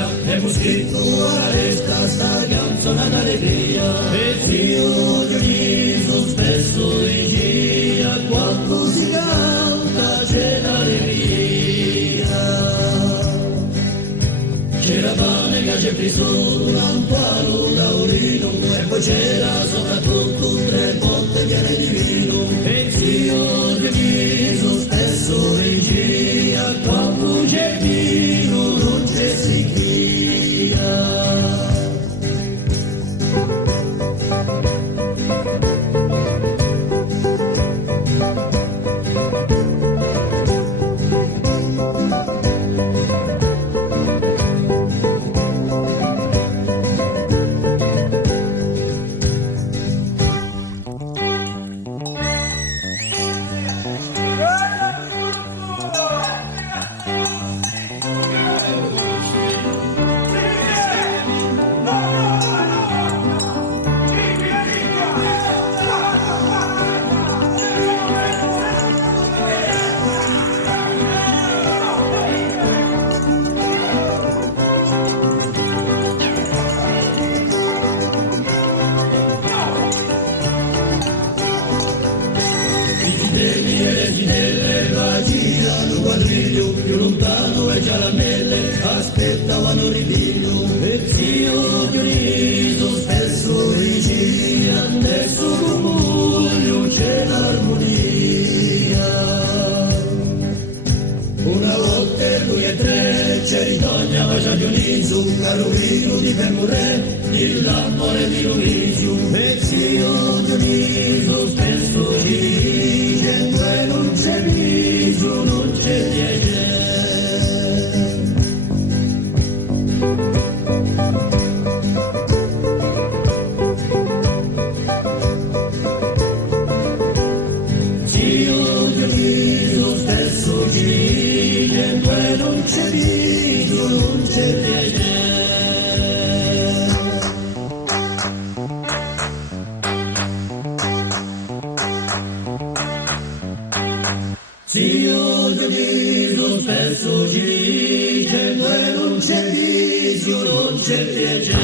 via, e scritto a resta sta canzone d'allegria, e zio Dioniso spesso dicia, quando si canta c'è l'allegria. C'era pane che c'è preso un palo taurino, e poi c'era soprattutto 3 botte piene di vino, e zio Dioniso spesso dicia, quando c'è vino non c'è sicchia. Più lontano e già la mele aspettavano Rilino, e zio Dioniso spesso diceva, adesso comunio c'è l'armonia. Una volta 2 e 3 c'è ritornava già Dioniso, caro vino di Pemure, il l'amore di Luisio, e zio Dioniso spesso dice, e non c'è viso, non c'è niente. Non c'è video, non c'è niente. Zio Dioniso spesso ci dice, non c'è video, non c'è niente.